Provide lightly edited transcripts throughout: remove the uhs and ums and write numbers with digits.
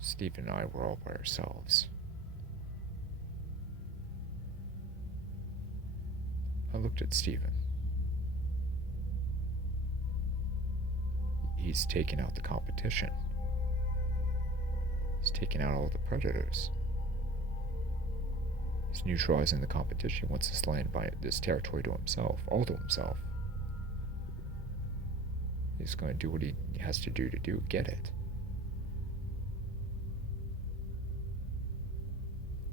Steve and I were all by ourselves. I looked at Steven. He's taking out the competition. He's taking out all the predators. He's neutralizing the competition. He wants this land by this territory to himself, all to himself. He's going to do what he has to do get it.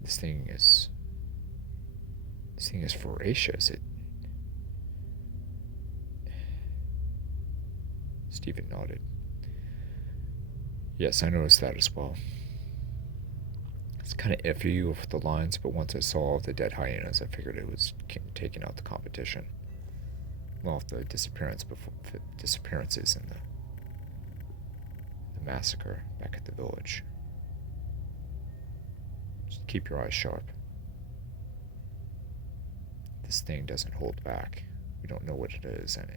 This thing is voracious. Stephen nodded. Yes, I noticed that as well. It's kind of iffy with the lines, but once I saw the dead hyenas, I figured it was taking out the competition. Well, the disappearances in the massacre back at the village. Just keep your eyes sharp. This thing doesn't hold back. We don't know what it is, and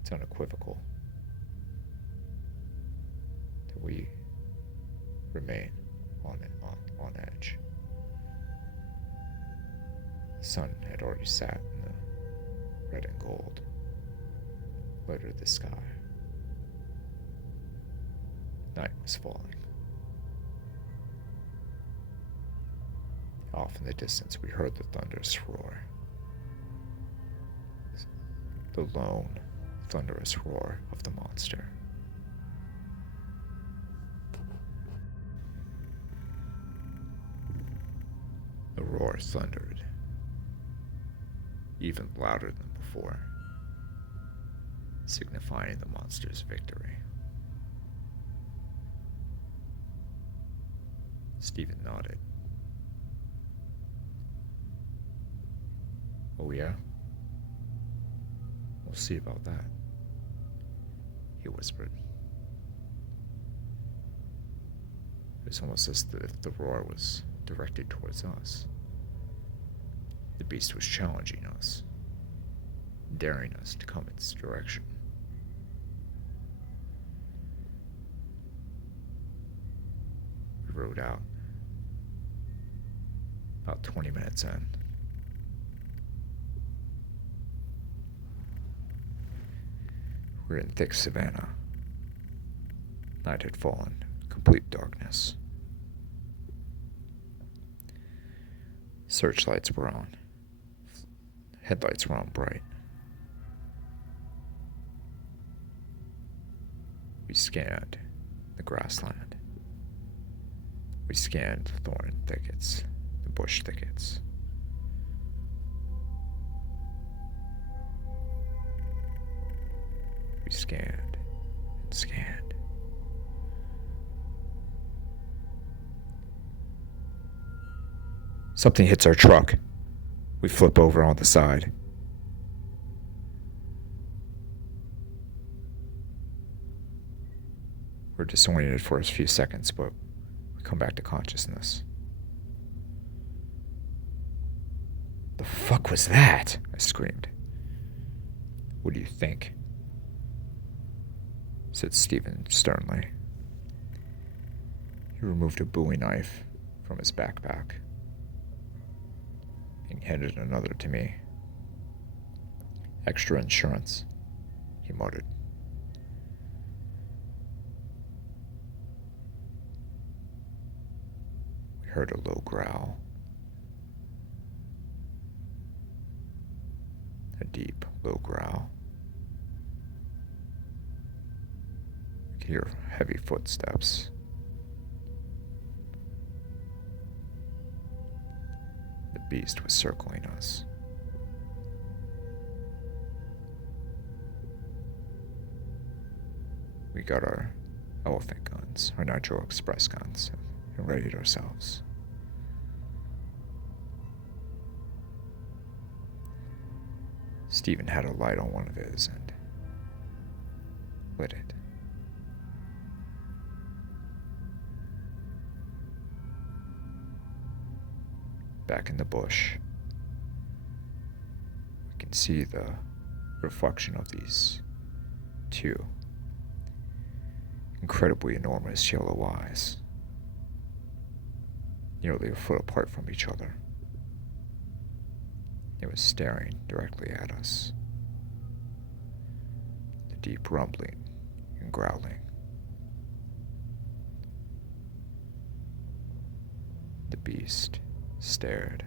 it's unequivocal that we remain on edge. The sun had already sat in the red and gold, littered the sky. Night was falling. Off in the distance, we heard the thunderous roar. The lone, thunderous roar of the monster. The roar thundered, even louder than before, signifying the monster's victory. Stephen nodded. Oh yeah? We'll see about that, he whispered. It was almost as if the roar was directed towards us. The beast was challenging us, daring us to come its direction. We rode out. About 20 minutes in, we were in thick savanna. Night had fallen, complete darkness. Searchlights were on. Headlights were on bright. We scanned the grassland. We scanned the thorn thickets, the bush thickets. We scanned and scanned. Something hits our truck. We flip over on the side. We're disoriented for a few seconds, but we come back to consciousness. The fuck was that? I screamed. What do you think? Said Stephen sternly. He removed a Bowie knife from his backpack and handed another to me. Extra insurance, he muttered. We heard a low growl. A deep, low growl. We could hear heavy footsteps. The beast was circling us. We got our elephant guns, our Nitro Express guns, and readied ourselves. Stephen had a light on one of his and lit it. Back in the bush, we can see the reflection of these two incredibly enormous yellow eyes, nearly a foot apart from each other. It was staring directly at us, the deep rumbling and growling. The beast stared,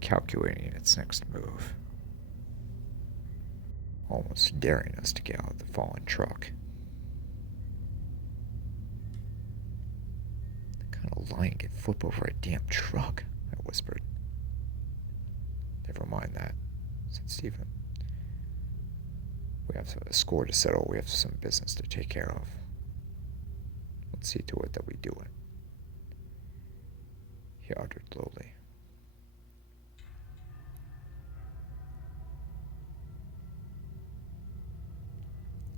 calculating its next move, almost daring us to get out of the fallen truck. "What kind of lion can flip over a damn truck?" I whispered. "Never mind that," said Stephen. "We have a score to settle. We have some business to take care of. Let's see to it that we do it," he uttered lowly.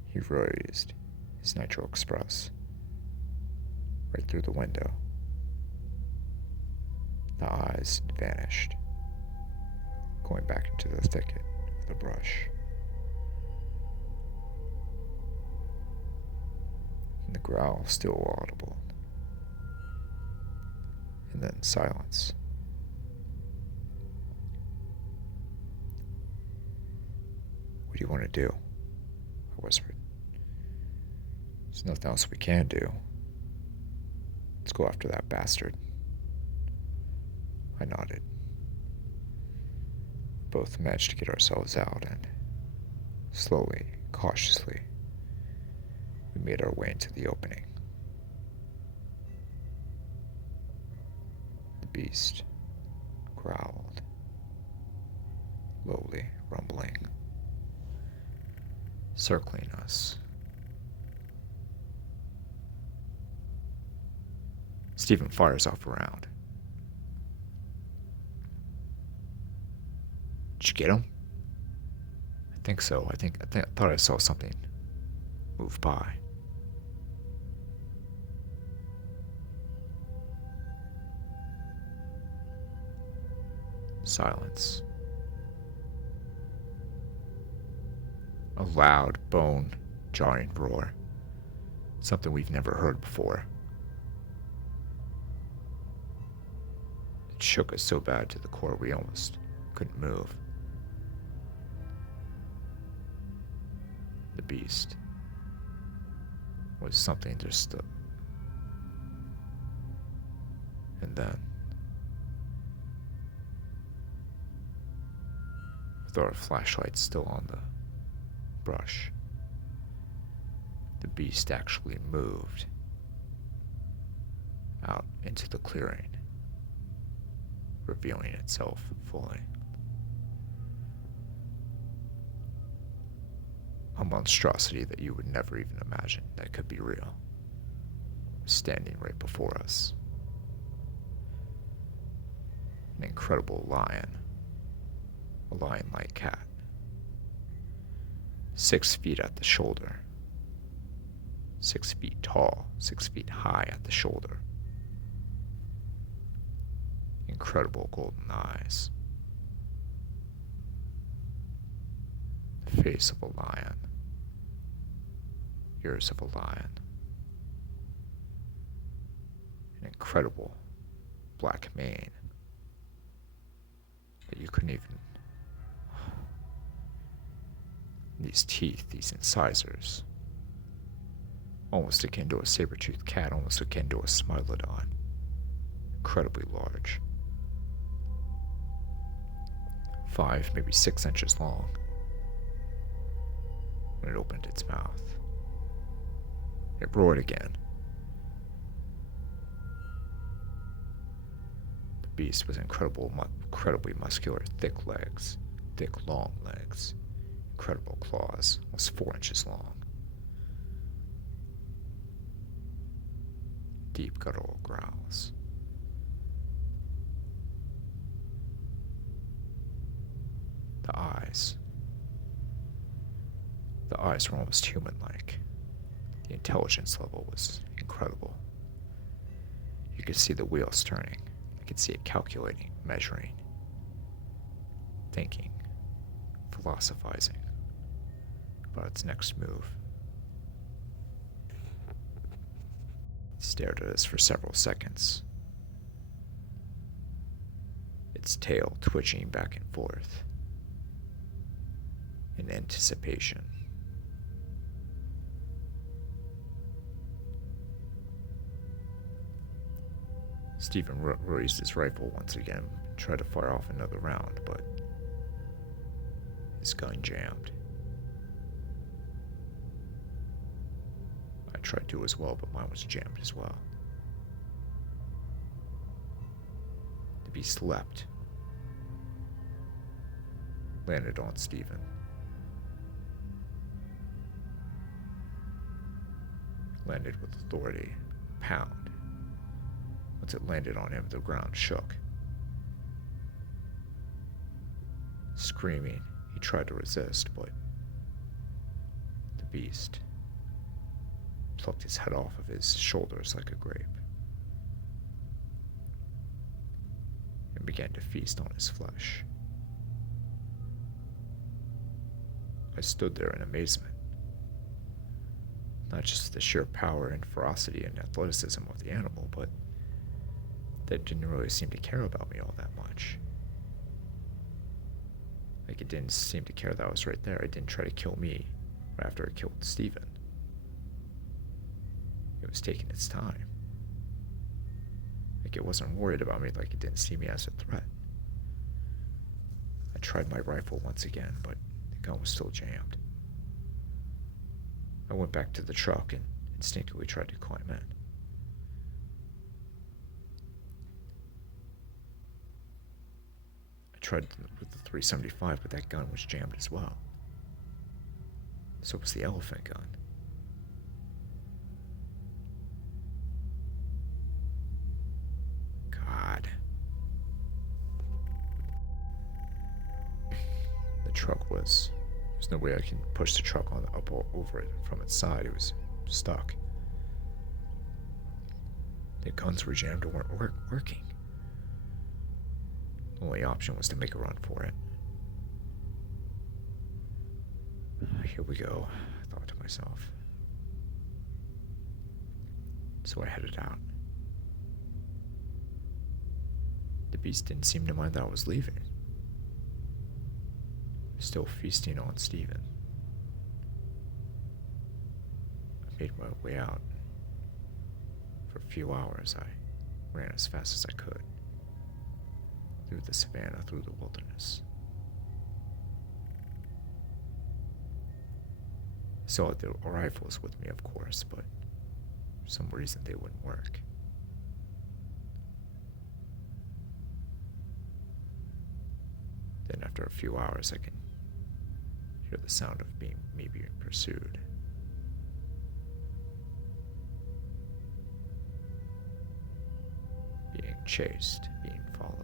He raised his Nitro Express right through the window. The eyes vanished, going back into the thicket of the brush. And the growl still audible. And then silence. "What do you want to do?" I whispered. "There's nothing else we can do. Let's go after that bastard." I nodded. Both managed to get ourselves out, and slowly, cautiously, we made our way into the opening. The beast growled, lowly rumbling, circling us. Stephen fires off a round. "Did you get him?" "I think so. I thought I saw something move by." Silence. A loud, bone-jarring roar. Something we've never heard before. It shook us so bad to the core we almost couldn't move. The beast was something just and then, with our flashlights still on the brush, the beast actually moved out into the clearing, revealing itself fully. A monstrosity that you would never even imagine that could be real, standing right before us. An incredible lion, a lion-like cat, 6 feet at the shoulder, 6 feet tall, 6 feet high at the shoulder. Incredible golden eyes. The face of a lion. Ears of a lion. An incredible black mane that you couldn't even... These teeth, these incisors. Almost akin to a saber-toothed cat, almost akin to a Smilodon. Incredibly large. 5, maybe 6 inches long when it opened its mouth. It roared again. The beast was incredibly muscular, thick legs, thick long legs, incredible claws, almost 4 inches long. Deep guttural growls. The eyes. The eyes were almost human-like. The intelligence level was incredible. You could see the wheels turning. You could see it calculating, measuring. thinking, philosophizing about its next move. It stared at us for several seconds, its tail twitching back and forth in anticipation. Stephen raised his rifle once again and tried to fire off another round, but his gun jammed. I tried to as well, but mine was jammed as well. The beast leapt, landed on Stephen. Landed with authority, pound. Once it landed on him, the ground shook. Screaming, he tried to resist, but the beast plucked his head off of his shoulders like a grape and began to feast on his flesh. I stood there in amazement. Not just the sheer power and ferocity and athleticism of the animal, but that it didn't really seem to care about me all that much. Like, it didn't seem to care that I was right there. It didn't try to kill me right after it killed Stephen. It was taking its time. Like, it wasn't worried about me, like it didn't see me as a threat. I tried my rifle once again, but the gun was still jammed. I went back to the truck and instinctively tried to climb in. I tried with the 375, but that gun was jammed as well. So was the elephant gun. God. The truck was... There's no way I can push the truck up over it from its side. It was stuck. The guns were jammed and weren't working. The only option was to make a run for it. Here we go, I thought to myself. So I headed out. The beast didn't seem to mind that I was leaving. Still feasting on Stephen. I made my way out. For a few hours, I ran as fast as I could. Through the savannah, through the wilderness. I still had the rifles with me, of course, but for some reason they wouldn't work. Then after a few hours, I can hear the sound of me being pursued. Being chased, being followed.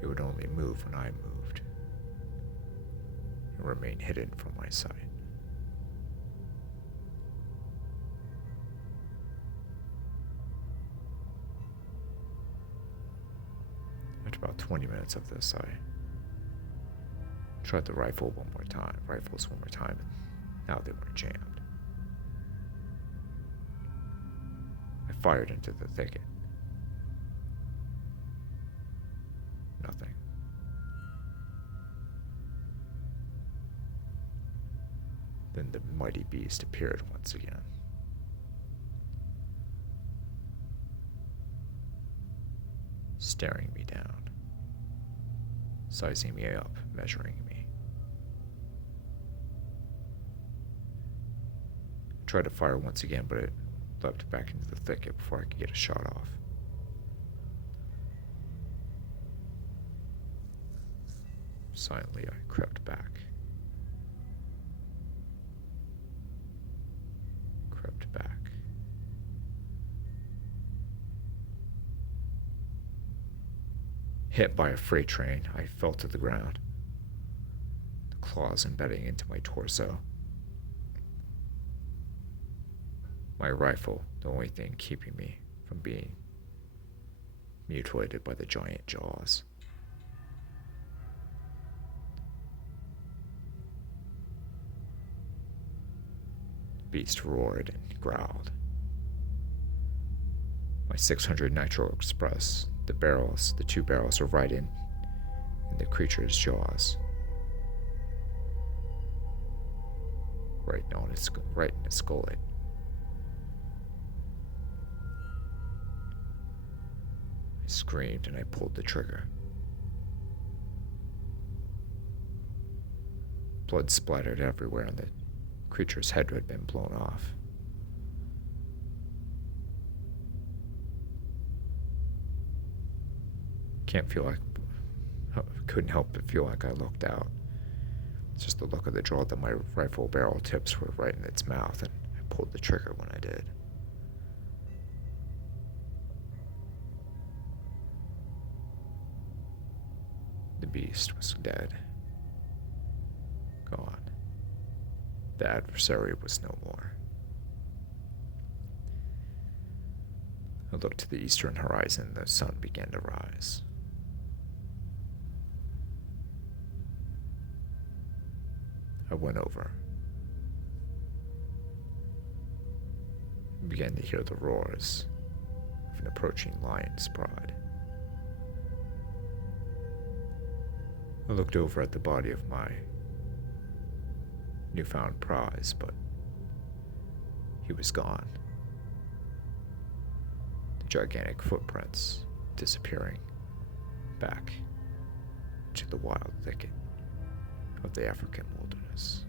It would only move when I moved, and remain hidden from my sight. After about 20 minutes of this, I tried the rifles one more time, and now they were jammed. I fired into the thicket. Nothing. Then the mighty beast appeared once again. Staring me down, sizing me up, measuring me. I tried to fire once again, but it leapt back into the thicket before I could get a shot off. Silently, I crept back. Hit by a freight train, I fell to the ground, the claws embedding into my torso. My rifle, the only thing keeping me from being mutilated by the giant jaws. beast roared and growled. My 600 Nitro Express, the two barrels were right in the creature's jaws. Right in its gullet. I screamed and I pulled the trigger. Blood splattered everywhere and the creature's head had been blown off. Couldn't help but feel like I looked out. It's just the look of the jaw that my rifle barrel tips were right in its mouth, and I pulled the trigger when I did. The beast was dead. Gone. The adversary was no more. I looked to the eastern horizon. The sun began to rise. I went over. I began to hear the roars of an approaching lion's pride. I looked over at the body of my newfound prize, but he was gone. The gigantic footprints disappearing back into the wild thicket of the African wilderness.